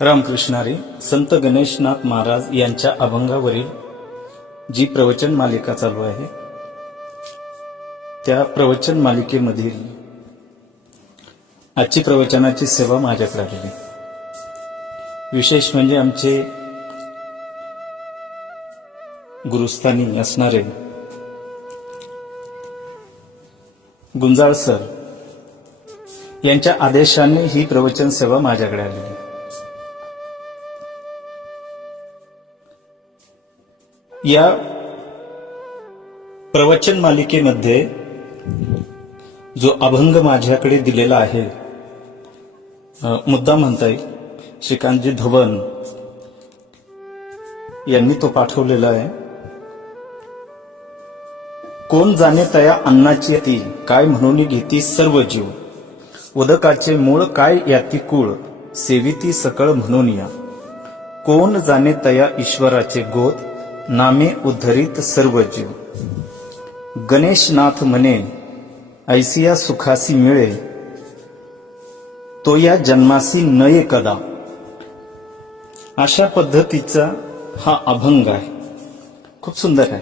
रामकृष्णारी संत गणेशनाथ महाराज यांच्या अभंगावरील जी प्रवचन मालिका चालू आहे त्या प्रवचन मालिकेमधील आजची प्रवचनाची सेवा माझ्याकडे आलेली. विशेष म्हणजे आमचे गुरुस्थानी असणारे गुंजाळ सर यांच्या आदेशाने ही प्रवचन सेवा माझ्याकडे आलेली. या प्रवचन मालिकेमध्ये जो अभंग माझ्याकडे दिलेला आहे, मुद्दा म्हणता येईल श्रीकांतजी धवन यांनी तो पाठवलेला आहे. कोण जाणे तया अन्नाची ती, काय म्हणून घेती सर्व जीव. उदकाचे मूळ काय याती कुळ, सेविती सकळ म्हणून या. कोण जाणे तया ईश्वराचे गोत, नामे उद्धरित सर्व जीव. गणेशनाथ म्हणे ऐसिया सुखासी मिळे, तो या जन्मासी नये कदा. अशा पद्धतीचा हा अभंग आहे. खूप सुंदर आहे.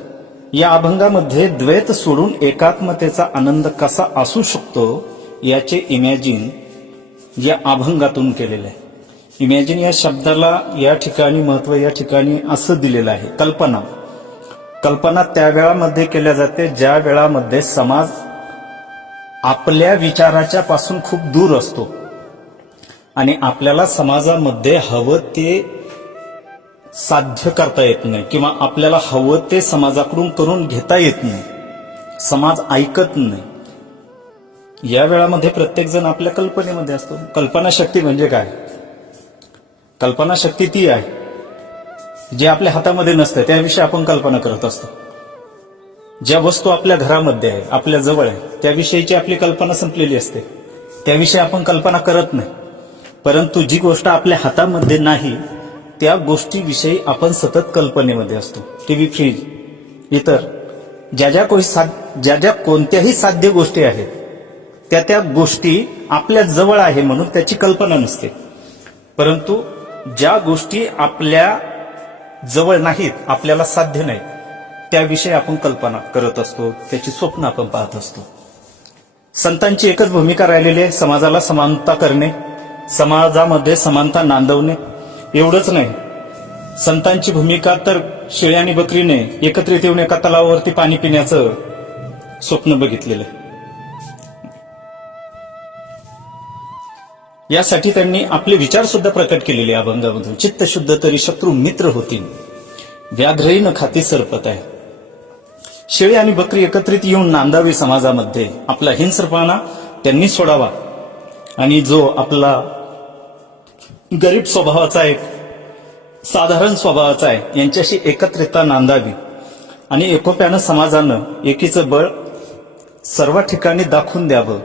या अभंगामध्ये द्वैत सोडून एकात्मतेचा आनंद कसा असू शकतो याचे इमॅजिन या अभंगातून केलेले आहे. इमॅजिन या शब्दाला या ठिकाणी महत्व या ठिकाणी असं दिलेलं आहे, कल्पना. कल्पना त्या वेळामध्ये केल्या जाते ज्या वेळामध्ये समाज आपल्या विचाराच्या पासून खूप दूर असतो आणि आपल्याला समाजामध्ये हवं ते साध्य करता येत नाही किंवा आपल्याला हवं ते समाजाकडून करून घेता येत नाही, समाज ऐकत नाही. या वेळामध्ये प्रत्येक जण आपल्या कल्पनेमध्ये असतो. कल्पना शक्ती म्हणजे काय? कल्पना शक्ती ती आहे जे आपल्या हातामध्ये नसते त्याविषयी आपण कल्पना करत असतो. ज्या वस्तू आपल्या घरामध्ये आहे, आपल्या जवळ आहे, त्याविषयीची आपली कल्पना संपलेली असते, त्याविषयी आपण कल्पना करत नाही. परंतु जी गोष्ट आपल्या हातामध्ये नाही त्या गोष्टीविषयी आपण सतत कल्पनेमध्ये असतो. टीव्ही, फ्रीज, इतर ज्या ज्या कोणत्याही साध्य गोष्टी आहेत त्या गोष्टी आपल्या जवळ आहे म्हणून त्याची कल्पना नसते. परंतु ज्या गोष्टी आपल्या जवळ नाहीत, आपल्याला साध्य नाहीत, त्याविषयी आपण कल्पना करत असतो, त्याची स्वप्न आपण पाहत असतो. संतांची एकच भूमिका राहिलेली आहे, समाजाला समानता करणे, समाजामध्ये समानता नांदवणे. एवढंच नाही, संतांची भूमिका तर शेळी आणि बकरीने एकत्रित येऊन एका तलावावरती पाणी पिण्याचं स्वप्न बघितलेलं आहे. यासाठी त्यांनी आपले विचार सुद्धा प्रकट केलेले अभंगामधून. चित्त शुद्ध तरी शत्रू मित्र होतील, व्याघ्रही न खाती सरपत आहे. शेळी आणि बकरी एकत्रित येऊन नांदावी समाजामध्ये. आपला हिंस्रपणा त्यांनी सोडावा आणि जो आपला गरीब स्वभावाचा आहे, साधारण स्वभावाचा आहे, यांच्याशी एकत्रितता नांदावी आणि एकोप्यानं समाजानं एकीचं बळ सर्व ठिकाणी दाखवून द्यावं.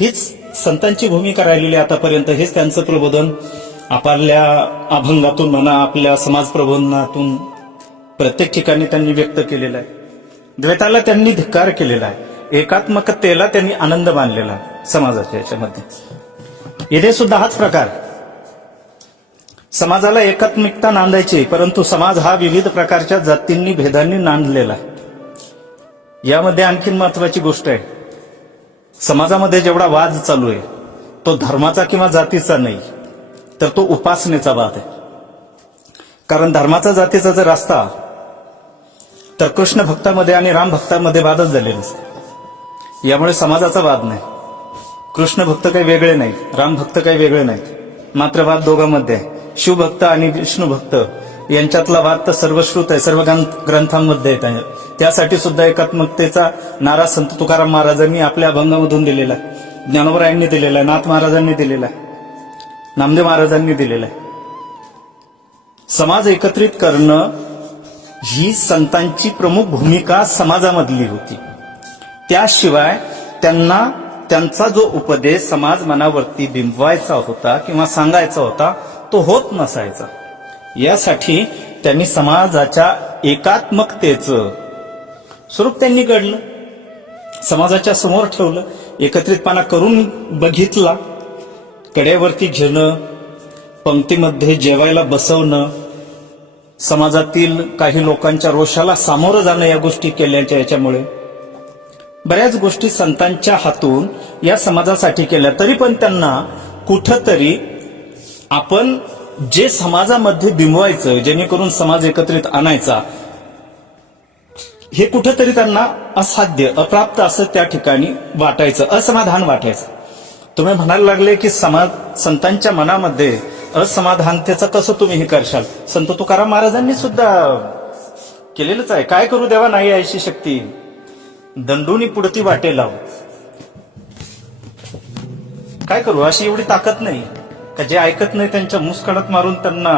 हीच संतांची भूमिका राहिलेली आतापर्यंत. हेच त्यांचं प्रबोधन आपल्या अभंगातून म्हणा, आपल्या समाज प्रबोधनातून प्रत्येक ठिकाणी त्यांनी व्यक्त केलेलं आहे. द्वैताला त्यांनी धिक्कार केलेला आहे, एकात्मकतेला त्यांनी आनंद मानलेला आहे समाजाच्या याच्यामध्ये. इथे सुद्धा हाच प्रकार. समाजाला एकात्मिकता नांदायची, परंतु समाज हा विविध प्रकारच्या जातींनी भेदांनी नांदलेला आहे. यामध्ये आणखीन महत्वाची गोष्ट आहे, समाजामध्ये जेवढा वाद चालू आहे तो धर्माचा किंवा जातीचा नाही, तर तो उपासनेचा वाद आहे. कारण धर्माचा जातीचा जर असता तर कृष्ण भक्तामध्ये आणि राम भक्तामध्ये वादच झाले नसते. यामुळे समाजाचा वाद नाही. कृष्ण भक्त काही वेगळे नाहीत, राम भक्त काही वेगळे नाहीत, मात्र वाद दोघांमध्ये आहे. शिवभक्त आणि विष्णू भक्त यांच्यातला वाद तर सर्वश्रुत आहे, सर्व ग्रंथांमध्ये आहे. त्यासाठी सुद्धा एकात्मकतेचा नारा संत तुकाराम महाराजांनी आपल्या अभंगामधून दिलेला आहे, ज्ञानोबरायांनी दिलेला आहे, नाथ महाराजांनी दिलेला आहे, नामदेव महाराजांनी दिलेला आहे. समाज एकत्रित करणं ही संतांची प्रमुख भूमिका समाजामधली होती. त्याशिवाय त्यांचा जो उपदेश समाज मनावरती बिंबवायचा होता किंवा सांगायचा होता तो होत नसायचा. यासाठी त्यांनी समाजाच्या एकात्मकतेचं स्वरूप त्यांनी घडलं, समाजाच्या समोर ठेवलं, एकत्रितपणा करून बघितला. कड्यावरती घेणं, पंक्तीमध्ये जेवायला बसवणं, समाजातील काही लोकांच्या रोषाला सामोरं जाणं, या गोष्टी केल्याच्या याच्यामुळे बऱ्याच गोष्टी संतांच्या हातून या समाजासाठी केल्या. तरी पण त्यांना कुठंतरी आपण जे समाजामध्ये बिंबवायचं, जेणेकरून समाज एकत्रित आणायचा, हे कुठंतरी त्यांना असाध्य, अप्राप्त असं त्या ठिकाणी वाटायचं, असमाधान वाटायचं. तुम्ही म्हणायला लागले की संतांच्या मनामध्ये असमाधानतेचं कसं तुम्ही हे करशाल? संत तुकाराम महाराजांनी सुद्धा केलेलंच आहे. काय करू देवा नाही ऐशी शक्ती, दंडुनी पुढती वाटे लाव. काय करू, अशी एवढी ताकद नाही का जे ऐकत नाही त्यांच्या मुस्कळात मारून त्यांना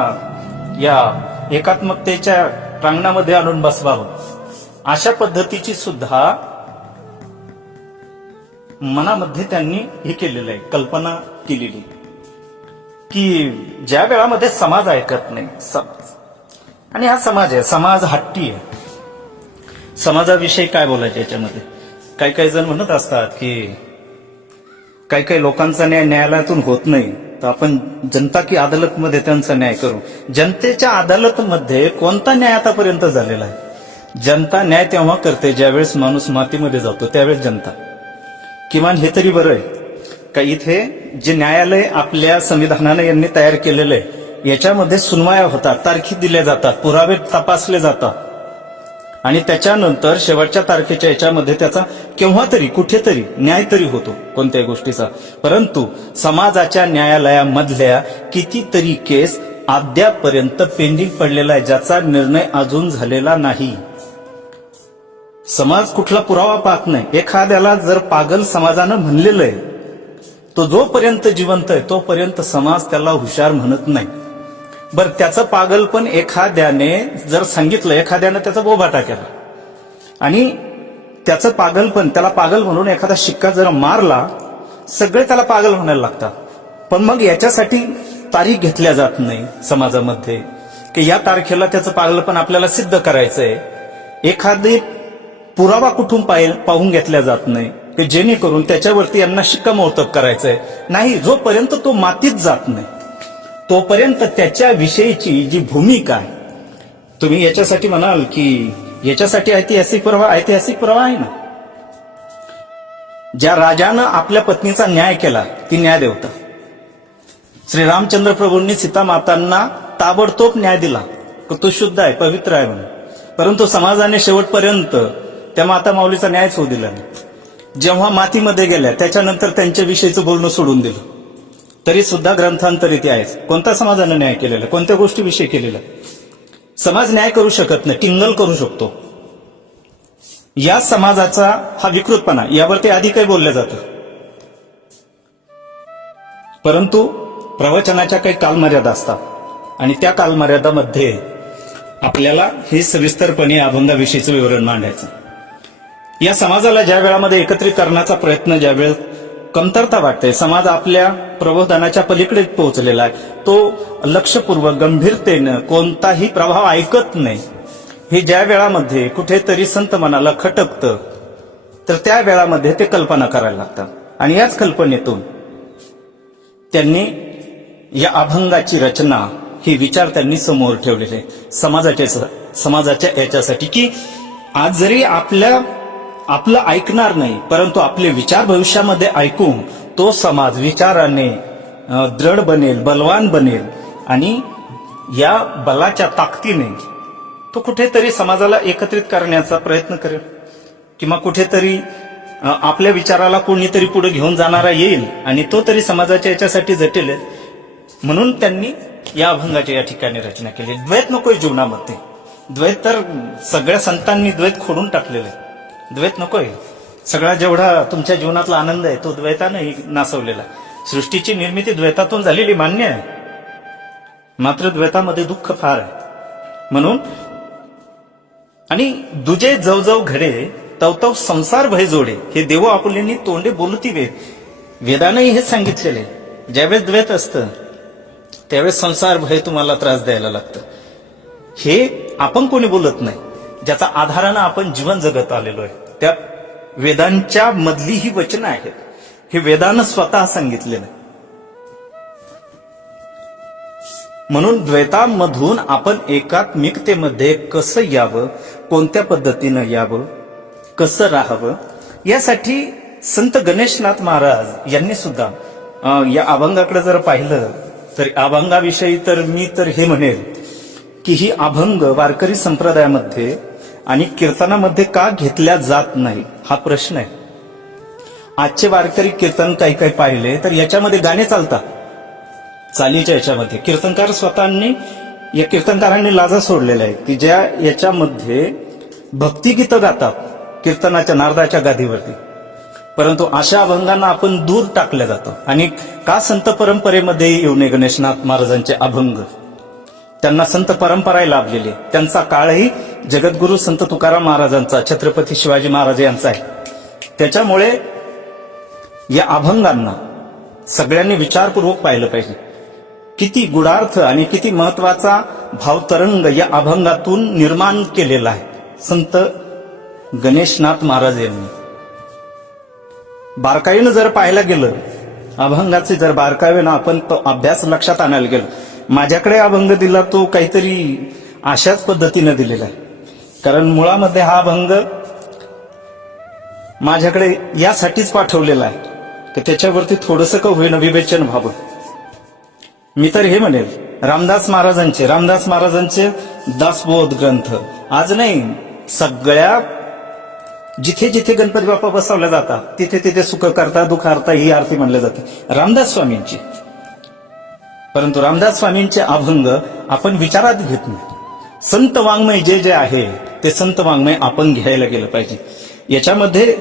या एकात्मकतेच्या प्रांगणामध्ये आणून बसवावं. अशा पद्धतीची सुद्धा मनामध्ये त्यांनी हे केलेलं आहे, कल्पना केलेली की ज्या वेळामध्ये समाज ऐकत नाही, आणि हा समाज आहे, समाज हट्टी आहे. समाजाविषयी काय बोलायचं याच्यामध्ये? काही काही जण म्हणत असतात की काही काही लोकांचा न्याय न्यायालयातून होत नाही, तर आपण जनता की अदालतमध्ये त्यांचा न्याय करू. जनतेच्या अदालतमध्ये कोणता न्याय आतापर्यंत झालेला आहे? जनता न्याय तेव्हा करते ज्यावेळेस माणूस मातीमध्ये जातो, त्यावेळेस जनता. किमान हे तरी बरं आहे का इथे जे न्यायालय आपल्या संविधानाने यांनी तयार केलेलं आहे, याच्यामध्ये सुनवाया होतात, तारखी दिल्या जातात, पुरावे तपासले जातात, आणि त्याच्यानंतर शेवटच्या तारखेच्या याच्यामध्ये त्याचा केव्हा तरी कुठेतरी न्याय तरी होतो कोणत्याही गोष्टीचा. परंतु समाजाच्या न्यायालयामधल्या कितीतरी केस अद्यापर्यंत पेंडिंग पडलेला आहे, ज्याचा निर्णय अजून झालेला नाही. समाज कुठला पुरावा पाहत नाही. एखाद्याला जर पागल समाजानं म्हणलेलं आहे, तो जोपर्यंत जिवंत आहे तोपर्यंत समाज त्याला हुशार म्हणत नाही. बर, त्याचं पागलपण एखाद्याने जर सांगितलं, एखाद्याने त्याचा बोभाटा केला आणि त्याचं पागलपण, त्याला पागल म्हणून एखादा शिक्का जर मारला, सगळे त्याला पागल म्हणायला लागतात. पण मग याच्यासाठी तारीख घेतल्या जात नाही समाजामध्ये की या तारखेला त्याचं पागलपण आपल्याला सिद्ध करायचंय. एखादी पुरावा कुठून पाहून घेतल्या जात नाही की जेणेकरून त्याच्यावरती यांना शिक्कामोर्तब करायचंय. नाही, जोपर्यंत तो मातीत जात नाही तोपर्यंत त्याच्याविषयीची जी भूमिका आहे, तुम्ही याच्यासाठी म्हणाल की याच्यासाठी ऐतिहासिक पुरावा आहे ना. ज्या राजानं आपल्या पत्नीचा न्याय केला ती न्याय देवता. श्रीरामचंद्र प्रभूंनी सीता मातांना ताबडतोब न्याय दिला की तो शुद्ध आहे, पवित्र आहे म्हणून. परंतु समाजाने शेवटपर्यंत त्या माता माऊलीचा न्यायच होऊ दिला नाही. जेव्हा मातीमध्ये गेल्या त्याच्यानंतर त्यांच्याविषयीचं बोलणं सोडून दिलं. तरी सुद्धा ग्रंथांतरित आहे. कोणत्या समाजानं न्याय केलेला, कोणत्या गोष्टीविषयी केलेला? समाज न्याय करू शकत नाही, टिंगल करू शकतो. या समाजाचा हा विकृतपणा, यावरती आधी काही बोललं जातं. परंतु प्रवचनाच्या काही कालमर्यादा असतात आणि त्या कालमर्यादामध्ये आपल्याला हे सविस्तरपणे अभंगाविषयीचं विवरण मांडायचं. या समाजाला ज्या वेळामध्ये एकत्रित करण्याचा प्रयत्न, ज्यावेळेस कमतरता वाटते, समाज आपल्या प्रबोधनाच्या पलीकडे पोहोचलेला आहे, तो लक्षपूर्वक गंभीरतेनं कोणताही प्रभाव ऐकत नाही, हे ज्या वेळामध्ये कुठेतरी संत मनाला खटकतं, तर त्या वेळामध्ये ते कल्पना करायला लागतात. आणि याच कल्पनेतून त्यांनी या अभंगाची रचना, हे विचार त्यांनी समोर ठेवलेले समाजाच्या याच्यासाठी की आज जरी आपलं ऐकणार नाही, परंतु आपले विचार भविष्यामध्ये ऐकून तो समाज विचाराने दृढ बनेल, बलवान बनेल, आणि या बलाच्या ताकदीने तो कुठेतरी समाजाला एकत्रित करण्याचा प्रयत्न करेल, किंवा कुठेतरी आपल्या विचाराला कोणीतरी पुढे घेऊन जाणारा येईल आणि तो तरी समाजाच्या याच्यासाठी झटेल. म्हणून त्यांनी या अभंगाची या ठिकाणी रचना केली. द्वैत नकोय जीवनामध्ये. द्वैत तर सगळ्या संतांनी द्वैत खोडून टाकलेलं आहे. द्वैत नकोय. सगळा जेवढा तुमच्या जीवनातला आनंद आहे तो द्वैताने नासवलेला. सृष्टीची निर्मिती द्वैतातून झालेली मान्य आहे, मात्र द्वैतामध्ये दुःख फार आहे. म्हणून आणि दुजे जवजव घडे तवतव संसार भय जोडे, हे देव आपुलेंनी तोंडे बोलती वेद. वेदानंही हे सांगितलेले, ज्यावेळेस द्वैत असतं त्यावेळेस संसार भय तुम्हाला त्रास द्यायला लागतं. हे आपण कोणी बोलत नाही, ज्याचा आधारानं आपण जीवन जगत आलेलो आहे. त्या वेदांच्या मधली ही वचनं आहेत, हे वेदानं स्वतः सांगितलेलं. म्हणून द्वैतामधून आपण एकात्मिकतेमध्ये कसं यावं, कोणत्या पद्धतीनं यावं, कसं राहावं, यासाठी संत गणेशनाथ महाराज यांनी सुद्धा या अभंगाकडे जर पाहिलं तर अभंगाविषयी तर मी तर हे म्हणेल की ही अभंग वारकरी संप्रदायामध्ये आणि कीर्तनामध्ये का घेतल्या जात नाही हा प्रश्न आहे. आजचे वारकरी कीर्तन काही काही पाहिले तर याच्यामध्ये गाणे चालतात. चालीच्या याच्यामध्ये कीर्तनकार स्वतःनी या कीर्तनकारांनी लाजा सोडलेल्या आहेत की ज्या याच्यामध्ये भक्तिगीतं गातात कीर्तनाच्या नारदाच्या गादीवरती, परंतु अशा अभंगांना आपण दूर टाकल्या जातो. आणि का संत परंपरेमध्ये येऊ नये गणेशनाथ महाराजांचे अभंग, त्यांना संत परंपरा लाभलेली, त्यांचा काळही जगद्गुरु संत तुकाराम महाराजांचा, छत्रपती शिवाजी महाराज यांचा आहे. त्याच्यामुळे या अभंगांना सगळ्यांनी विचारपूर्वक पाहिलं पाहिजे. किती गुढार्थ आणि किती महत्वाचा भावतरंग या अभंगातून निर्माण केलेला आहे संत गणेशनाथ महाराज यांनी. बारकाईनं जर पाहायला गेलं, अभंगाचे जर बारकाईनं आपण तो अभ्यास लक्षात आणायला गेलो, माझ्याकडे अभंग दिला तो काहीतरी अशाच पद्धतीने दिलेला आहे. कारण मुळामध्ये हा अभंग माझ्याकडे यासाठीच पाठवलेला आहे की त्याच्यावरती थोडंसं का होईना विवेचन व्हावं. मी तर हे म्हणेल रामदास महाराजांचे दासबोध ग्रंथ आज नाही, सगळ्या जिथे जिथे गणपती बाप्पा बसवल्या जातात तिथे तिथे सुख करता दुःख हरता ही आरती म्हणल्या जाते रामदास स्वामींची. परंतु रामदास स्वामींचे अभंग आपण विचारात घेत नाही. संत वाङ्मय जे जे आहे ते संत वाङ्मय आपण घ्यायला गेलं पाहिजे. याच्यामध्ये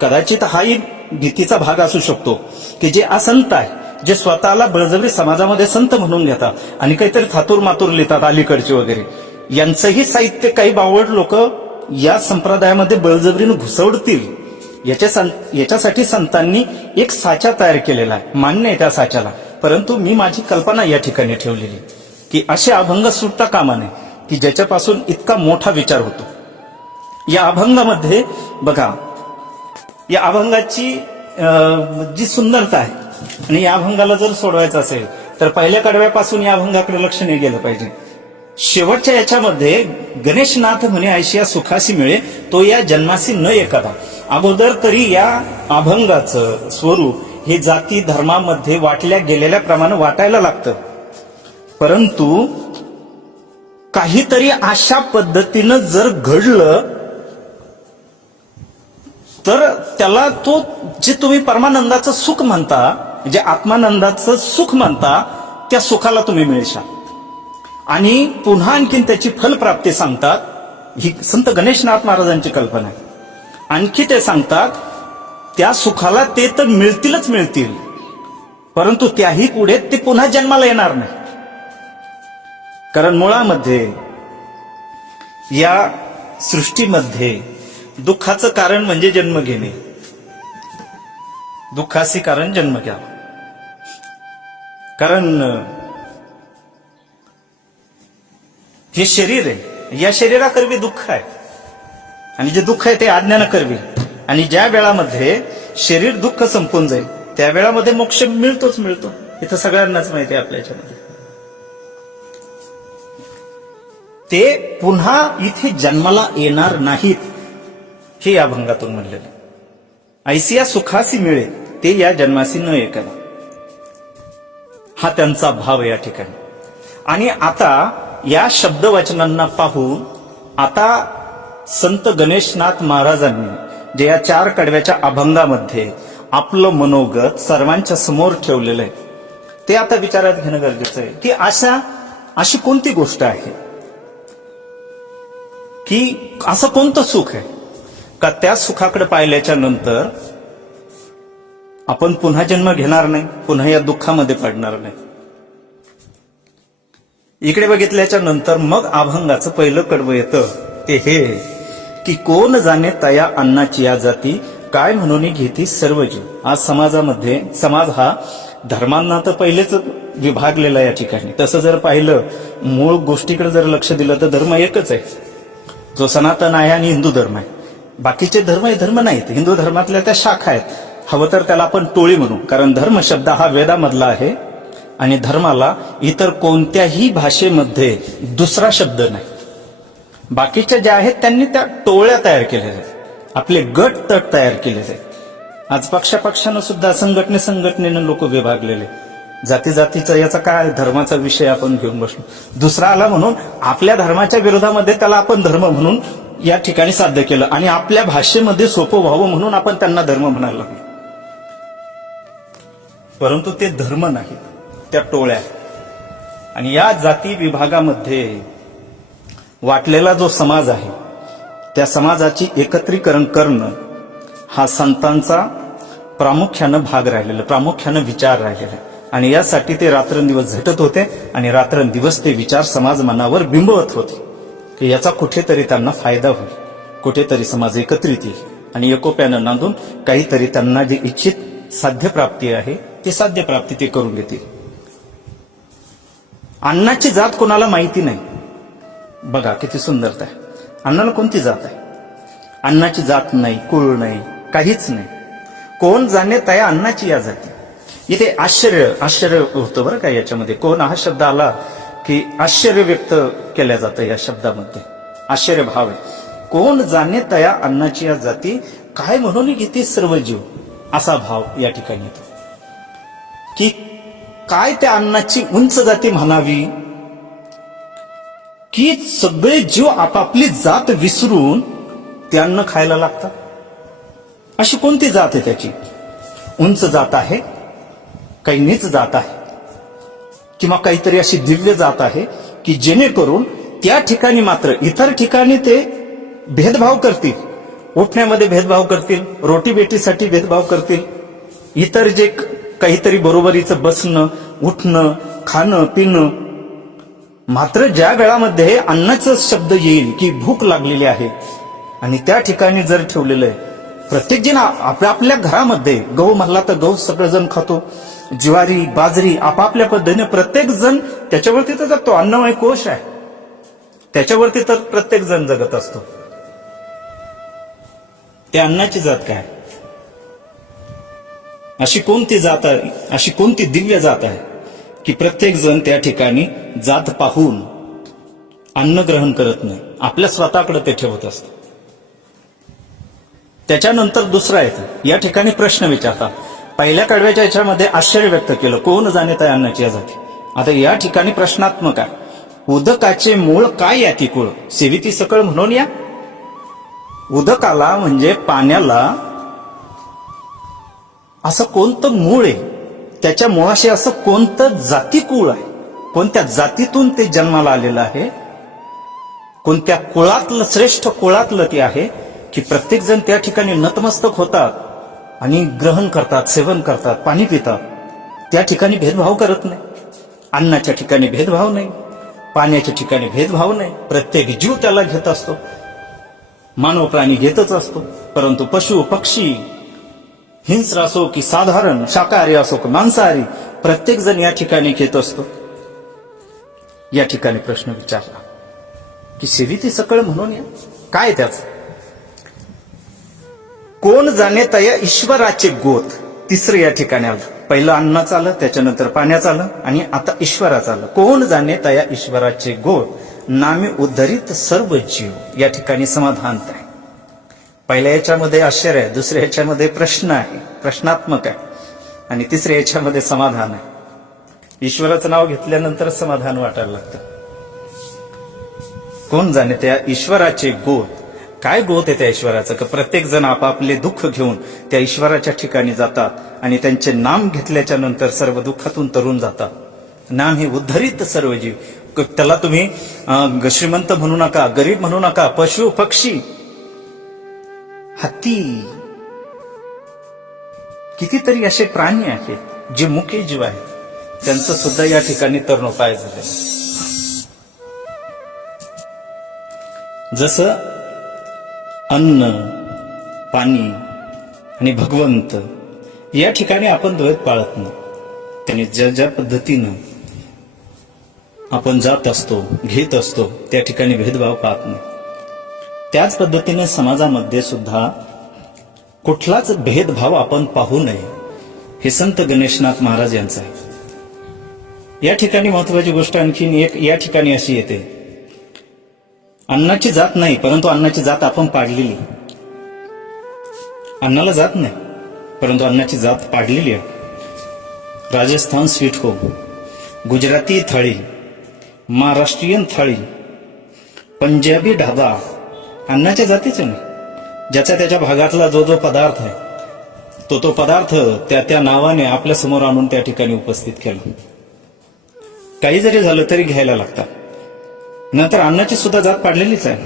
कदाचित हाही भीतीचा भाग असू शकतो की जे असंत आहे, जे स्वतःला बळजबरी समाजामध्ये संत म्हणून घेतात आणि काहीतरी थातूर मातूर लिहितात अलीकडचे वगैरे, यांचंही साहित्य काही बावळ लोक या संप्रदायामध्ये बळजबरीनं घुसवडतील याच्यासाठी संतांनी एक साचा तयार केलेला आहे. मान्य आहे त्या साच्याला, परंतु मी माझी कल्पना या ठिकाणी ठेवलेली की असे अभंग सुटता कामा नये की ज्याच्यापासून इतका मोठा विचार होतो. या अभंगामध्ये बघा, या अभंगाची जी सुंदरता आहे आणि या अभंगाला जर सोडवायचं असेल तर पहिल्या कडव्यापासून या अभंगाकडे लक्ष नाही गेलं पाहिजे. शेवटच्या याच्यामध्ये गणेशनाथ म्हणे ऐशिया सुखासी मिळे तो या जन्मासी न एखादा. अगोदर तरी या अभंगाचं स्वरूप हे जाती धर्मामध्ये वाटल्या गेलेल्या प्रमाणे वाटायला लागतं, परंतु काहीतरी अशा पद्धतीनं जर घडलं तर त्याला तो जे तुम्ही परमानंदाचं सुख म्हणता, जे आत्मानंदाचं सुख म्हणता, त्या सुखाला तुम्ही मिळशाल. आणि पुन्हा आणखीन त्याची फलप्राप्ती सांगतात. ही संत गणेशनाथ महाराजांची कल्पना आहे. आणखी ते सांगतात त्या सुखाला ते तर मिळतीलच मिळतील, परंतु त्याही पुढे ते पुन्हा जन्माला येणार नाही. कारण मुळामध्ये या सृष्टीमध्ये दुःखाचं कारण म्हणजे जन्म घेणे. दुःखाचे कारण जन्म घ्या. कारण हे शरीर आहे, या शरीराकरवी दुःख आहे आणि जे दुःख आहे ते अज्ञानाकरवी. आणि ज्या वेळामध्ये शरीर दुःख संपून जाईल त्या वेळामध्ये मोक्ष मिळतोच मिळतो. इथं सगळ्यांनाच माहिती आहे आपल्या याच्यामध्ये. ते पुन्हा इथे जन्माला येणार नाहीत हे या अभंगातून म्हणलेलं. ऐसिया सुखासी मिळे ते या जन्मासी न एकाला, हा त्यांचा भाव या ठिकाणी. आणि आता या शब्दवचनांना पाहून आता संत गणेशनाथ महाराजांनी जे या 4 कडव्याच्या अभंगामध्ये आपलं मनोगत सर्वांच्या समोर ठेवलेलं आहे ते आता विचारात घेणं गरजेचं आहे की अशी कोणती गोष्ट आहे की असं कोणतं सुख आहे का त्या सुखाकडे पाहिल्याच्या नंतर आपण पुन्हा जन्म घेणार नाही, पुन्हा या दुःखामध्ये पडणार नाही. इकडे बघितल्याच्या नंतर मग अभंगाचं पहिलं कडवं येतं ते हे की कोण जाणे तया अन्नाची या जाती काय म्हणून घेती सर्व जीव. आज समाजामध्ये समाज हा धर्मांना तर पहिलेच विभागलेला या ठिकाणी. तसं जर पाहिलं मूळ गोष्टीकडे जर लक्ष दिलं तर धर्म एकच आहे, जो सनातन आहे आणि हिंदू धर्म आहे. बाकीचे धर्म हे धर्म नाहीत, हिंदू धर्मातल्या त्या शाखा आहेत. हवं तर त्याला आपण टोळी म्हणू, कारण धर्म शब्द हा वेदामधला आहे आणि धर्माला इतर कोणत्याही भाषेमध्ये दुसरा शब्द नाही. बाकीच्या ज्या आहेत त्यांनी त्या टोळ्या तयार केलेल्या आहेत, आपले गट तट तयार केलेले आहेत. आज पक्षापक्षानं सुद्धा संघटनेनं लोक विभागलेले. जाती जातीचा याचा काय धर्माचा विषय आपण घेऊन बसलो. दुसरा आला म्हणून आपल्या धर्माच्या विरोधामध्ये त्याला आपण धर्म म्हणून या ठिकाणी साध्य केलं आणि आपल्या भाषेमध्ये सोपं व्हावं म्हणून आपण त्यांना धर्म म्हणायला लागलो. परंतु ते धर्म नाहीत, त्या टोळ्या. आणि या जाती विभागामध्ये वाटलेला जो समाज आहे त्या समाजाची एकत्रीकरण करणं हा संतांचा प्रामुख्यानं भाग राहिलेला, प्रामुख्यानं विचार राहिलेला. आणि यासाठी ते रात्रंदिवस झटत होते आणि रात्रंदिवस ते विचार समाज मनावर बिंबवत होते की याचा कुठेतरी त्यांना फायदा होईल, कुठेतरी समाज एकत्रित येईल आणि एकोप्यानं नांदून काहीतरी त्यांना जी इच्छित साध्यप्राप्ती आहे ती साध्यप्राप्ती ते करून घेतील. अण्णाची जात कोणाला माहिती नाही. बघा किती सुंदरता आहे. अण्णाला कोणती जात आहे? अण्णाची जात नाही, कुळ नाही, काहीच नाही. कोण जाणे तया अण्णाची या जाती. इथे आश्चर्य होतं बरं का याच्यामध्ये. कोण हा शब्द आला की आश्चर्य व्यक्त केल्या जातं या शब्दामध्ये. आश्चर्य भाव आहे. कोण जाणे तया अण्णाची या जाती, काय म्हणून घेते सर्व जीव, असा भाव या ठिकाणी येतो की काय त्या अण्णाची उंच जाती म्हणावी की सगळे जीव आपापली जात विसरून ते अन्न खायला लागतात. अशी कोणती जात आहे त्याची? उंच जात आहे, काही नीच जात आहे, किंवा काहीतरी अशी दिव्य जात आहे की जेणेकरून त्या ठिकाणी मात्र इतर ठिकाणी ते भेदभाव करतील, उठण्यामध्ये भेदभाव करतील, रोटीबेटीसाठी भेदभाव करतील, इतर जे काहीतरी बरोबरीचं बसणं, उठणं, खाणं, पिणं. मात्र ज्या वेळामध्ये अन्नाचा शब्द येईल की भूक लागलेली आहे आणि त्या ठिकाणी जर ठेवलेलं आहे, प्रत्येक जण आपल्या घरामध्ये गहू म्हणला तर गहू सगळेजण खातो, ज्वारी, बाजरी आपापल्या पद्धतीने प्रत्येक जण त्याच्यावरती तर जगतो. अन्नमय कोश आहे, त्याच्यावरती तर प्रत्येक जण जगत असतो. त्या अन्नाची जात काय? अशी कोणती जात आहे, अशी कोणती दिव्य जात आहे की प्रत्येक जण त्या ठिकाणी जात पाहून अन्न ग्रहण करत नाही, आपल्या स्वतःकडे ते ठेवत असत. त्याच्यानंतर दुसरा येतो. या ठिकाणी प्रश्न विचारतात. पहिल्या कडव्याच्या याच्यामध्ये आश्चर्य व्यक्त केलं, कोण जाणे त्या अन्नाची या जाती. आता या ठिकाणी प्रश्नात्मक आहे. उदकाचे मूळ काय याती कुळ, सेविती सकळ म्हणून या. उदकाला म्हणजे पाण्याला असं कोणतं मूळ आहे, त्याच्या मुळाशी असं कोणतं जातीकुळ आहे, कोणत्या जातीतून ते जन्माला आलेलं आहे, कोणत्या कुळातलं, श्रेष्ठ कुळातलं ते आहे की प्रत्येक जण त्या ठिकाणी नतमस्तक होतात आणि ग्रहण करतात, सेवन करतात, पाणी पितात. त्या ठिकाणी भेदभाव करत नाही. अन्नाच्या ठिकाणी भेदभाव नाही, पाण्याच्या ठिकाणी भेदभाव नाही. प्रत्येक जीव त्याला घेत असतो. मानव प्राणी घेतच असतो, परंतु पशु पक्षी, हिंस्र असो की साधारण शाकाहारी असो की मांसाहारी, प्रत्येक जण या ठिकाणी घेत असतो. या ठिकाणी प्रश्न विचारला की सेविती सकळ म्हणून या, काय त्याच? कोण जाणे तया ईश्वराचे गोत. तिसरं या ठिकाणी आलं. पहिलं अन्नाचं आलं, त्याच्यानंतर पाण्याचं आलं आणि आता ईश्वराचं आलं. कोण जाणे तया ईश्वराचे गोत, नामे उद्धरित सर्व जीव. या ठिकाणी समाधान आहे. पहिल्या याच्यामध्ये आश्चर्य आहे, दुसऱ्या याच्यामध्ये प्रश्न आहे, प्रश्नात्मक आहे, आणि तिसऱ्या याच्यामध्ये समाधान आहे. ईश्वराचं नाव घेतल्यानंतर समाधान वाटायला लागतं. कोण जाणे त्या ईश्वराचे गोत. काय गोत आहे त्या ईश्वराचं? की प्रत्येक जण आपापले दुःख घेऊन त्या ईश्वराच्या ठिकाणी जातात आणि त्यांचे नाम घेतल्याच्या नंतर सर्व दुःखातून तरून जातात. नाम हे उद्धरित सर्व जीव. त्याला तुम्ही श्रीमंत म्हणू नका, गरीब म्हणू नका, पशु पक्षी, हत्ती, कितीतरी असे प्राणी आहेत जे मुके जीव आहेत, त्यांचं सुद्धा या ठिकाणी तरणोपाय झाले. जसं अन्न, पाणी आणि भगवंत या ठिकाणी आपण द्वैत पाळत नाही. त्याने ज्या ज्या पद्धतीनं आपण जात असतो, घेत असतो, त्या ठिकाणी भेदभाव पाहत नाही. त्याच पद्धतीने समाजामध्ये सुद्धा कुठलाच भेदभाव आपण पाहू नये, हे संत गणेशनाथ महाराज यांचं आहे. या ठिकाणी महत्वाची गोष्ट आणखीन एक या ठिकाणी अशी येते, अन्नाची जात नाही, परंतु अन्नाची जात आपण पाडलेली. अन्नाला जात नाही, परंतु अन्नाची जात पाडलेली आहे. राजस्थान स्वीट होम, गुजराती थाळी, महाराष्ट्रीयन थाळी, पंजाबी ढाबा, अन्नाच्या जातीचे नाही. ज्याचा त्याच्या भागातला जो जो पदार्थ आहे तो पदार्थ त्या नावाने आपल्या समोर आणून त्या ठिकाणी उपस्थित केला. काही जरी झालं तरी घ्यायला लागतात. नंतर अन्नाची सुद्धा जात पाडलेलीच आहे.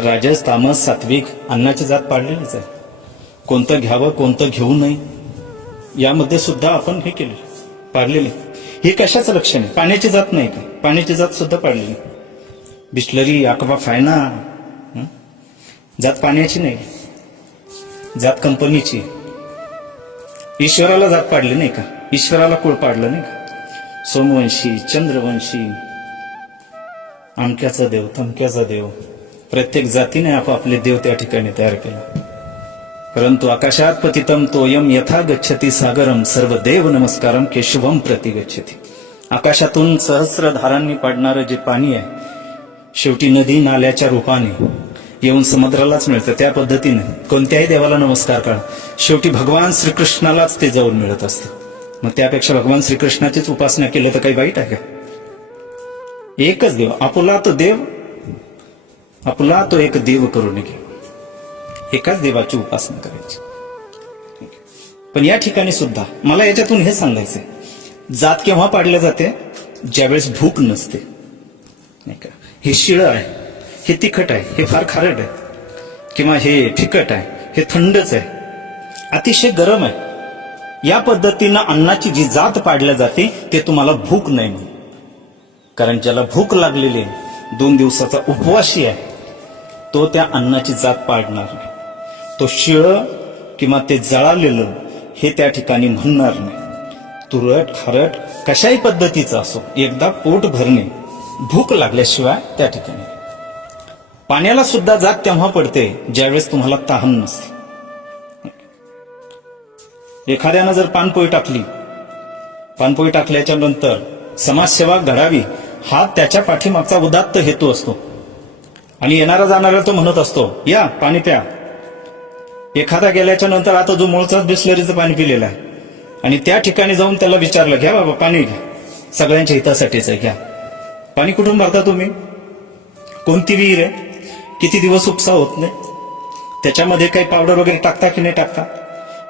राजस, तामस, सात्विक, अन्नाची जात पाडलेलीच आहे. कोणतं घ्यावं कोणतं घेऊ नये यामध्ये सुद्धा आपण हे केले, पाडलेले. हे कशाचं लक्षण आहे? पाण्याची जात नाही का? पाण्याची जात सुद्धा पाडलेली. बिस्लरी, अक्वा, फायना, जात पाण्याची नाही, जात कंपनीची. ईश्वराला जात पाडली नाही का? ईश्वराला कुळ पाडलं नाही का? सोमवंशी, चंद्रवंशी, अमक्याचा देव, तमक्याचा देव, प्रत्येक जातीने आपापले देव त्या ठिकाणी तयार केला. परंतु आकाशात पतितम तोयम यथा गच्छति सागरम सर्व देव नमस्कारम केशवम प्रति गच्छति. आकाशातून सहस्रधारांनी पाडणारं जे पाणी आहे, शेवटी नदी नाल्याच्या रूपाने येऊन समुद्रालाच मिळतं. त्या पद्धतीने कोणत्याही देवाला नमस्कार करा, शेवटी भगवान श्रीकृष्णालाच ते जाऊन मिळत असतं. मग त्यापेक्षा भगवान श्रीकृष्णाचीच उपासना केलं तर काही वाईट आहे का? एकच देव, आपुला तो देव, आपुला तो एक देव करून घे. एकाच देवाची उपासना करायची. पण या ठिकाणी सुद्धा मला याच्यातून हे सांगायचंय, जात केव्हा पाडल्या जाते? ज्यावेळेस भूक नसते, नाही का? हे शिळं आहे, हे तिखट आहे, हे फार खारट आहे, किंवा हे फिकट आहे, हे थंडच आहे, अतिशय गरम आहे. या पद्धतीनं अन्नाची जी जात पाडल्या जाते ते तुम्हाला भूक नाही म्हणून. कारण ज्याला भूक लागलेली आहे, 2 दिवसाचा उपवासी आहे, तो त्या अन्नाची जात पाडणार नाही. तो शिळं किंवा ते जळालेलं हे त्या ठिकाणी म्हणणार नाही. तुरट खारट कशाही पद्धतीचं असो, एकदा पोट भरणे, भूक लागल्याशिवाय त्या ठिकाणी. पाण्याला सुद्धा जात तेव्हा पडते ज्यावेळेस तुम्हाला तहान नसते. एखाद्यानं जर पानपोळी टाकली, पानपोळी टाकल्याच्या नंतर समाजसेवा घडावी हा त्याच्या पाठीमागचा उदात्त हेतू असतो. आणि येणारा जाणारा तो म्हणत असतो, या पाणी प्या. एखादा गेल्याच्या नंतर आता जो मूळचाच बिस्लरीचं पाणी पिलेला आहे आणि त्या ठिकाणी जाऊन त्याला विचारलं, घ्या बाबा पाणी घ्या, सगळ्यांच्या हितासाठीच आहे, घ्या. पाणी कुठून भरता तुम्ही? कोणती विहीर आहे? किती दिवस उपसा होत नाही? त्याच्यामध्ये काही पावडर वगैरे टाकता की नाही टाकता?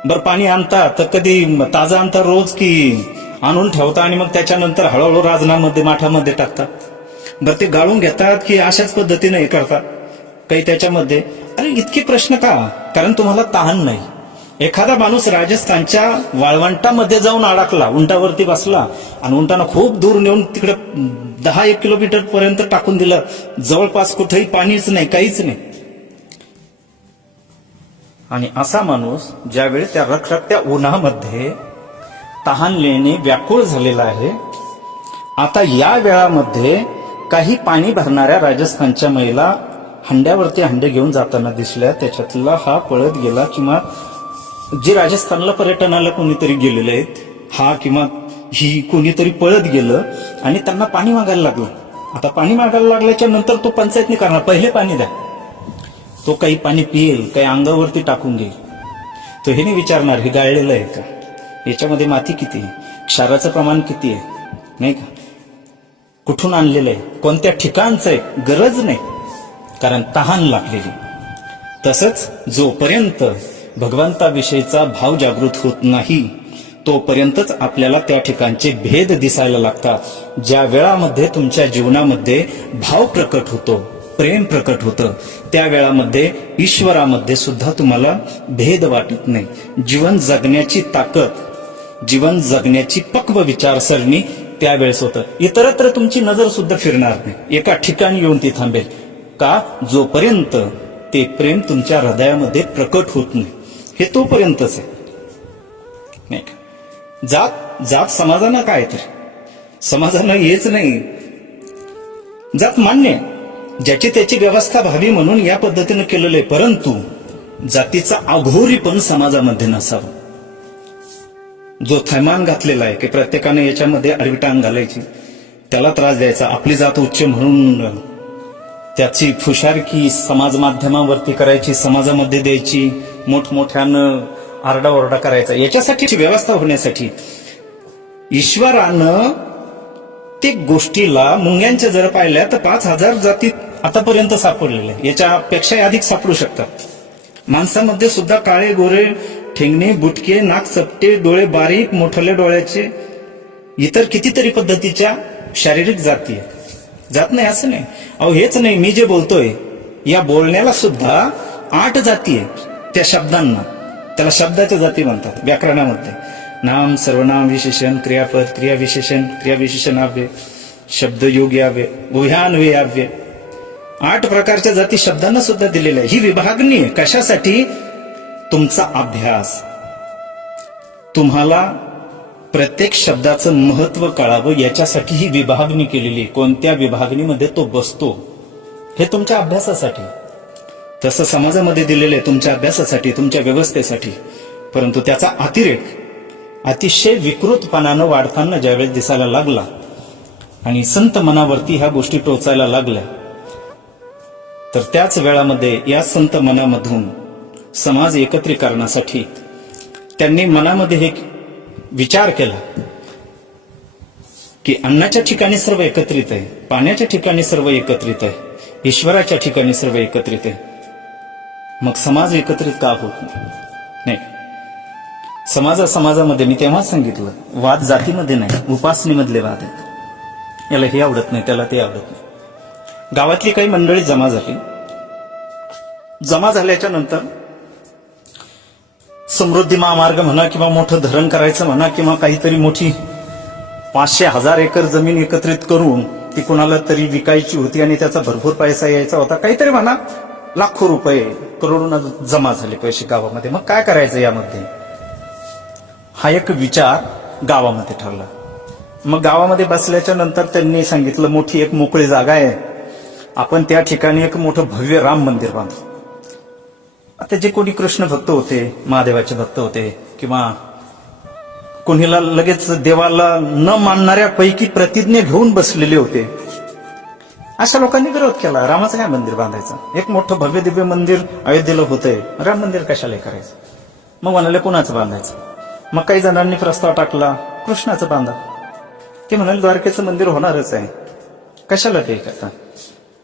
बरं, पाणी आणता तर कधी ताजं आणता रोज की आणून ठेवता आणि मग त्याच्यानंतर हळूहळू राजनामध्ये माठामध्ये टाकता? बरं, ते गाळून घेतात की अशाच पद्धतीने हे करतात काही त्याच्यामध्ये? अरे इतके प्रश्न का? कारण तुम्हाला तहान नाही. एखादा माणूस राजस्थानच्या वाळवंटामध्ये जाऊन अडकला, उंटावरती बसला आणि उंटानं खूप दूर नेऊन तिकडे 10-1 किलोमीटर पर्यंत टाकून दिलं, जवळपास कुठेही पाणीच नाही, काहीच नाही. आणि असा माणूस ज्यावेळी त्या रखरखत्या उन्हामध्ये तहानलेने व्याकुळ झालेला आहे, आता या वेळामध्ये काही पाणी भरणाऱ्या राजस्थानच्या महिला हंड्यावरती हंडे घेऊन जाताना दिसल्या. त्याच्यातला हा पळत गेला, किंवा जे राजस्थानला पर्यटनाला कोणीतरी गेलेले आहेत, हा किंवा ही कोणीतरी पळत गेलं आणि त्यांना पाणी मागायला लागलं. आता पाणी मागायला लागल्याच्या नंतर तो पंचायतनी करणार, पहिले पाणी द्या. तो काही पाणी पिईल, काही अंगावरती टाकून घेईल. तो हे नाही विचारणार हे गाळलेलं आहे का, याच्यामध्ये माती किती आहे, क्षाराचं प्रमाण किती आहे, नाही का, कुठून आणलेलं आहे, कोणत्या ठिकाणचं आहे, गरज नाही, कारण तहान लागलेली. तसंच जोपर्यंत भगवंताविषयीचा भाव जागृत होत नाही तोपर्यंतच आपल्याला त्या ठिकाणचे भेद दिसायला लागतात. ज्या वेळामध्ये तुमच्या जीवनामध्ये भाव प्रकट होतो, प्रेम प्रकट होतं, त्या वेळामध्ये ईश्वरामध्ये सुद्धा तुम्हाला भेद वाटत नाही. जीवन जगण्याची ताकद, जीवन जगण्याची पक्व विचारसरणी त्यावेळेस होतं. इतरत्र तुमची नजर सुद्धा फिरणार नाही, एका ठिकाणी येऊन ती थांबेल. का? जोपर्यंत ते प्रेम तुमच्या हृदयामध्ये प्रकट होत नाही, हे तोपर्यंतच आहे, नाही का. जात समाजानं काय तर समाजानं हेच नाही, जात मान्य ज्याची त्याची व्यवस्था व्हावी म्हणून या पद्धतीनं केलेलं आहे, परंतु जातीचा अघोरीपण समाजामध्ये नसावं. जो थैमान घातलेला आहे की प्रत्येकाने याच्यामध्ये आडवी टांग घालायची, त्याला त्रास द्यायचा, आपली जात उच्च म्हणून त्याची फुशारकी समाज माध्यमावरती करायची, समाजामध्ये द्यायची, मोठमोठ्यानं आरडाओरडा करायचा, याच्यासाठी व्यवस्था होण्यासाठी ईश्वरानं ते गोष्टीला मुंग्यांच्या जर पाहिल्या तर 5,000 जाती आतापर्यंत सापडलेल्या, याच्यापेक्षा अधिक सापडू शकतात. माणसामध्ये सुद्धा काळे गोरे, ठेंगणे, बुटके, नाक चपटे, डोळे बारीक, मोठले डोळ्याचे, इतर कितीतरी पद्धतीच्या शारीरिक जाती आहेत. जात नाही असं नाही. अहो हेच नाही, मी जे बोलतोय या बोलण्याला सुद्धा 8 जाती आहेत. त्या शब्दांना, त्याला शब्दाच्या जाती म्हणतात व्याकरणामध्ये. नाम, सर्वनाम, विशेषण, क्रियापद, क्रियाविशेषण, क्रियाविशेषणाव्यय, शब्दयोग्याव्यय, गुह्यान्वयाव्यय, 8 प्रकारच्या जाती शब्दांना सुद्धा दिलेल्या आहे. ही विभागणी आहे कशासाठी? तुमचा अभ्यास, तुम्हाला प्रत्येक शब्दाचं महत्व कळावं याच्यासाठी ही विभागणी केलेली आहे. कोणत्या विभागणीमध्ये तो बसतो हे तुमच्या अभ्यासासाठी. तसं समाजामध्ये दिलेलं आहे तुमच्या अभ्यासासाठी, तुमच्या व्यवस्थेसाठी. परंतु त्याचा अतिरेक अतिशय विकृतपणानं वाढताना ज्यावेळेस दिसायला लागला आणि संत मनावरती ह्या गोष्टी टोचायला लागल्या, तर त्याच वेळामध्ये या संत मनामधून समाज एकत्रीकरणासाठी त्यांनी मनामध्ये एक विचार केला की अन्नाच्या ठिकाणी सर्व एकत्रित आहे, पाण्याच्या ठिकाणी सर्व एकत्रित आहे, ईश्वराच्या ठिकाणी सर्व एकत्रित आहे. मग समाज एकत्रित का होत नाही? समाजामध्ये मी तेव्हाच सांगितलं, वाद जातीमध्ये नाही, उपासनेमधले वाद आहेत. याला हे आवडत नाही, त्याला ते आवडत नाही. गावातली काही मंडळी जमा झाली. जमा झाल्याच्या नंतर समृद्धी महामार्ग म्हणा किंवा मोठं धरण करायचं म्हणा किंवा काहीतरी मोठी 500,000 एकर जमीन एकत्रित करून ती कोणाला तरी विकायची होती आणि त्याचा भरपूर पैसा यायचा होता, काहीतरी म्हणा लाखो रुपये, करोडोंना जमा झाले पैसे गावामध्ये. मग काय करायचं यामध्ये? हा एक विचार गावामध्ये ठरला. मग गावामध्ये बसल्याच्या नंतर त्यांनी सांगितलं, मोठी एक मोकळी जागा आहे, आपण त्या ठिकाणी एक मोठं भव्य राम मंदिर बांधू. आता जे कोणी कृष्ण भक्त होते, महादेवाचे भक्त होते किंवा कोणीला लगेच देवाला न मानणाऱ्यापैकी प्रतिज्ञा घेऊन बसलेले होते, अशा लोकांनी विरोध केला. रामाचं काय मंदिर बांधायचं? एक मोठं भव्य दिव्य मंदिर अयोध्येला होतंय, राम मंदिर कशाला करायचं? मग म्हणाले कोणाचं बांधायचं? मग काही जणांनी प्रस्ताव टाकला, कृष्णाचं बांधा. ते म्हणाले द्वारकेचं मंदिर होणारच आहे, कशाला ते करता?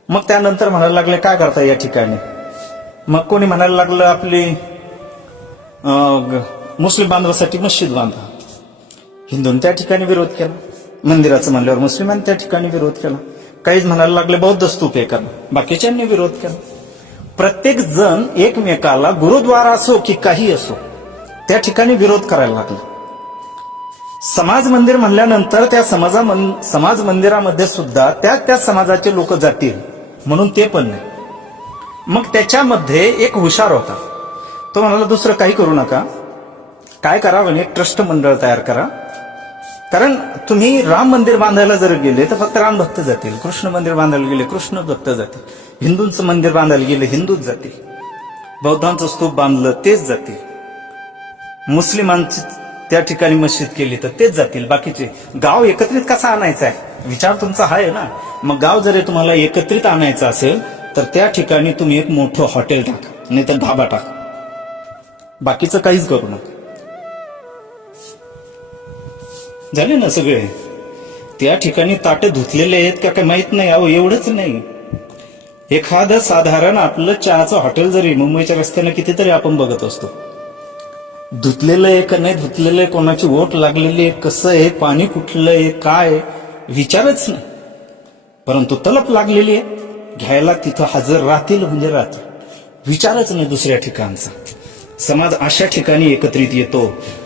मग त्यानंतर म्हणायला लागले काय करता या ठिकाणी? मग कोणी म्हणायला लागलं आपली मुस्लिम बांधवासाठी मस्जिद बांधा. हिंदूंनी त्या ठिकाणी विरोध केला. मंदिराचं म्हणल्यावर मुस्लिमांनी त्या ठिकाणी विरोध केला. काहीच म्हणायला लागले बौद्ध स्तूप हे करा, बाकीच्यांनी विरोध केला. प्रत्येक जण एकमेकाला गुरुद्वारा असो की काही असो त्या ठिकाणी विरोध करायला लागला. समाज मंदिर म्हणल्यानंतर त्या समाज मंदिरामध्ये सुद्धा त्या समाजाचे लोक जातील म्हणून ते पण नाही. मग त्याच्यामध्ये एक हुशार होता, तो म्हणाला दुसरं काही करू नका, काय करा म्हणे, एक ट्रस्ट मंडळ तयार करा. कारण तुम्ही राम मंदिर बांधायला जर गेले तर फक्त राम भक्त जातील, कृष्ण मंदिर बांधायला गेले कृष्ण भक्त जातील, हिंदूंचं मंदिर बांधायला गेले हिंदूच जातील, बौद्धांचं स्तूप बांधलं तेच जातील, मुस्लिमांची त्या ठिकाणी मस्जिद केली तर तेच जातील, बाकीचे. गाव एकत्रित कसा आणायचा आहे विचार तुमचा हा आहे ना. मग गाव जरी तुम्हाला एकत्रित आणायचं असेल तर त्या ठिकाणी तुम्ही एक मोठं हॉटेल टाका, नाही तर ढाबा टाका, बाकीचं काहीच करू नका. झाले ना सगळे. त्या ठिकाणी ताटे धुतलेले आहेत का काय माहित नाही. अहो एवढंच नाही, एखादं साधारण आपलं चहाचं हॉटेल जरी मुंबईच्या रस्त्यानं कितीतरी आपण बघत असतो, धुतलेलं आहे का नाही धुतलेलं आहे, कोणाची ओट लागलेली आहे, कसं आहे, पाणी कुठलं आहे, काय विचारच नाही. परंतु तलप लागलेली आहे, घ्यायला तिथं हजर राहतील म्हणजे राहतील, विचारच नाही दुसऱ्या ठिकाणचा. समाज अशा ठिकाणी एकत्रित येतो.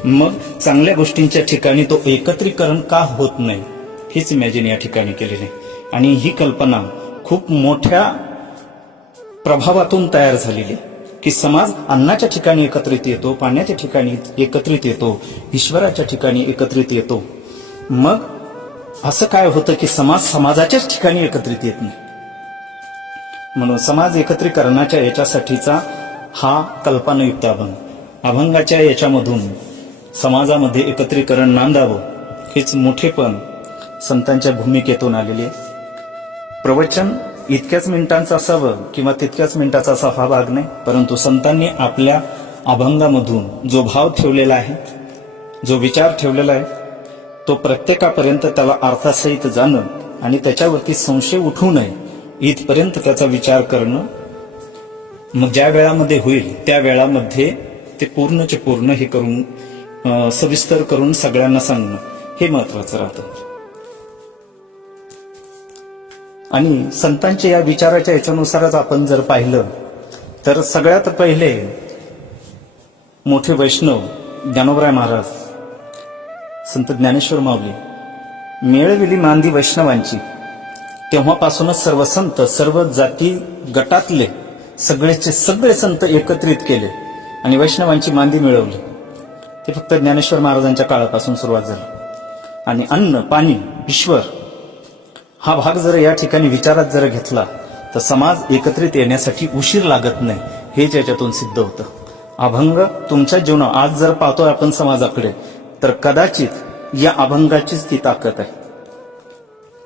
मग चांगल्या गोष्टींच्या ठिकाणी तो एकत्रीकरण का होत नाही हेच इमॅजिन या ठिकाणी केलेले. आणि ही कल्पना खूप मोठ्या प्रभावातून तयार झालेली की समाज अन्नाच्या ठिकाणी एकत्रित येतो, पाण्याच्या ठिकाणी एकत्रित येतो, ईश्वराच्या ठिकाणी एकत्रित येतो. मग असं काय होतं की समाज समाजाच्याच ठिकाणी एकत्रित येत नाही. म्हणून समाज एकत्रीकरणाच्या याच्यासाठीचा हा कल्पनायुक्त अभंग. अभंगाच्या याच्यामधून समाजामध्ये एकत्रीकरण नांदावं हेच मोठेपण संतांच्या भूमिकेतून आलेले आहे. प्रवचन इतक्याच मिनिटांचं असावं किंवा तितक्याच मिनिटाचा असा हा भाग नाही, परंतु संतांनी आपल्या अभंगामधून जो भाव ठेवलेला आहे, जो विचार ठेवलेला आहे, तो प्रत्येकापर्यंत त्याला अर्थासहित जाणं आणि त्याच्यावरती संशय उठू नये इथपर्यंत त्याचा विचार करणं, मग ज्या वेळामध्ये होईल त्या वेळामध्ये ते पूर्णचे पूर्ण हे करून सविस्तर करून सगळ्यांना सांगणं हे महत्वाचं राहतं. आणि संतांच्या या विचाराच्या याच्यानुसारच आपण जर पाहिलं तर सगळ्यात पहिले मोठे वैष्णव ज्ञानोबराय महाराज, संत ज्ञानेश्वर माऊली, मेळविली मांदी वैष्णवांची, तेव्हापासूनच सर्व संत, सर्व जाती गटातले सगळेचे सगळे संत एकत्रित केले आणि वैष्णवांची मांदी मिळवली. ते फक्त ज्ञानेश्वर महाराजांच्या काळापासून सुरुवात झाली. आणि अन्न, पाणी, ईश्वर हा भाग जर या ठिकाणी विचारात जर घेतला तर समाज एकत्रित येण्यासाठी उशीर लागत नाही, हेच याच्यातून सिद्ध होतं. अभंग तुमच्या जीवनात आज जर पाहतोय आपण समाजाकडे, तर कदाचित या अभंगाचीच ती ताकद आहे.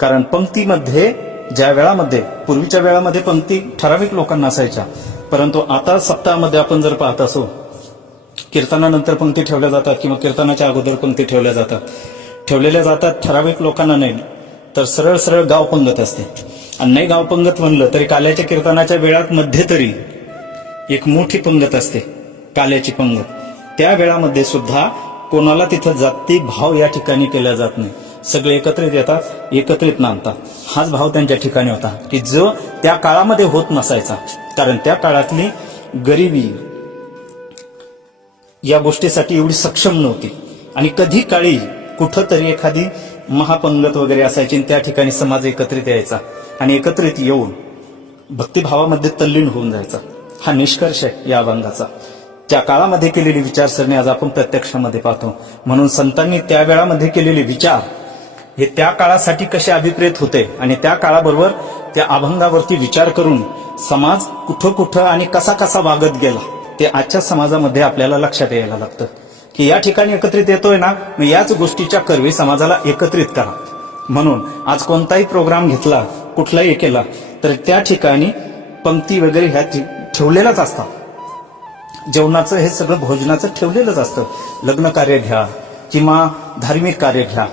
कारण पंक्तीमध्ये ज्या वेळामध्ये, पूर्वीच्या वेळामध्ये पंक्ती ठराविक लोकांना असायच्या, परंतु आता सप्ताहामध्ये आपण जर पाहत असो, कीर्तनानंतर पंक्ती ठेवल्या जातात किंवा कीर्तनाच्या अगोदर पंक्ती ठेवलेल्या जातात ठराविक लोकांना नाही, तर सरळ सरळ गाव पंगत असते. आणि नाही गाव पंगत म्हणलं तरी काल्याच्या कीर्तनाच्या वेळात मध्ये तरी एक मोठी पंगत असते, काल्याची पंगत. त्या वेळामध्ये सुद्धा कोणाला तिथं जाती भाव या ठिकाणी केला जात नाही, सगळे एकत्रित येतात, एकत्रित नांदतात. हाच भाव त्यांच्या ठिकाणी होता की जो त्या काळामध्ये होत नसायचा. कारण त्या काळातली गरिबी या गोष्टीसाठी एवढी सक्षम नव्हती आणि कधी काळी कुठंतरी एखादी महापंगत वगैरे असायची आणि त्या ठिकाणी समाज एकत्रित यायचा आणि एकत्रित येऊन भक्तिभावामध्ये तल्लीन होऊन जायचा. हा निष्कर्ष आहे या अभंगाचा. त्या काळामध्ये केलेली विचारसरणी आज आपण प्रत्यक्षामध्ये पाहतो. म्हणून संतांनी त्या वेळामध्ये केलेले विचार हे त्या काळासाठी कसे अभिप्रेत होते आणि त्या काळाबरोबर त्या अभंगावरती विचार करून समाज कुठं कुठं आणि कसा कसा वागत गेला ते आजच्या समाजामध्ये आपल्याला लक्षात यायला लागतं की या ठिकाणी एकत्रित येतोय ना, मग याच गोष्टीच्या करवी समाजाला एकत्रित करा. म्हणून आज कोणताही प्रोग्राम घेतला, कुठलाही केला, तर त्या ठिकाणी पंक्ती वगैरे ह्या ठेवलेल्याच असतात. जेवणाचं हे सगळं भोजनाचं ठेवलेलंच असतं. लग्न कार्य घ्या किंवा धार्मिक कार्य घ्या,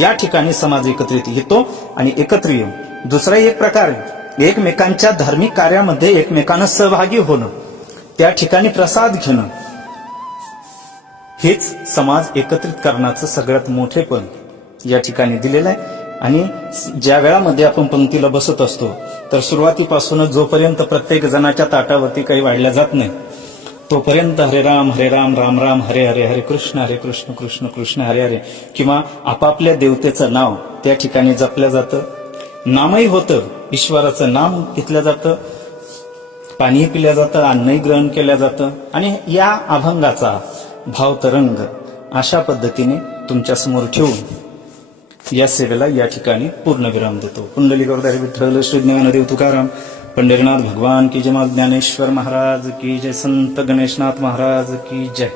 या ठिकाणी समाज एकत्रित येतो आणि एकत्र येऊन. दुसरा एक प्रकार आहे एकमेकांच्या धार्मिक कार्यामध्ये एकमेकांना सहभागी होणं, त्या ठिकाणी प्रसाद घेणं. हेच समाज एकत्रित करण्याचं सगळ्यात मोठेपण या ठिकाणी दिलेलं आहे. आणि ज्या वेळामध्ये आपण पंक्तीला बसत असतो तर सुरुवातीपासूनच जोपर्यंत प्रत्येक जणाच्या ताटावरती काही वाढल्या जात नाही तोपर्यंत हरे राम राम राम हरे हरे, हरे कृष्ण कृष्ण कृष्ण हरे हरे, किंवा आपापल्या देवतेचं नाव त्या ठिकाणी जपलं जातं. नामही होतं, ईश्वराचं नाम घेतलं जातं, पाणी पिलं जातं, अन्नही ग्रहण केलं जातं. आणि या अभंगाचा भावतरंग अशा पद्धतीने तुमच्या समोर ठेवून या सेवेला या ठिकाणी पूर्णविराम देतो. पुंडलिकवरदारी विठ्ठल, श्री ज्ञानदेव तुकाराम, पंढरीनाथ भगवान की जय, ज्ञानेश्वर महाराज की जय, संत गणेशनाथ महाराज की जय.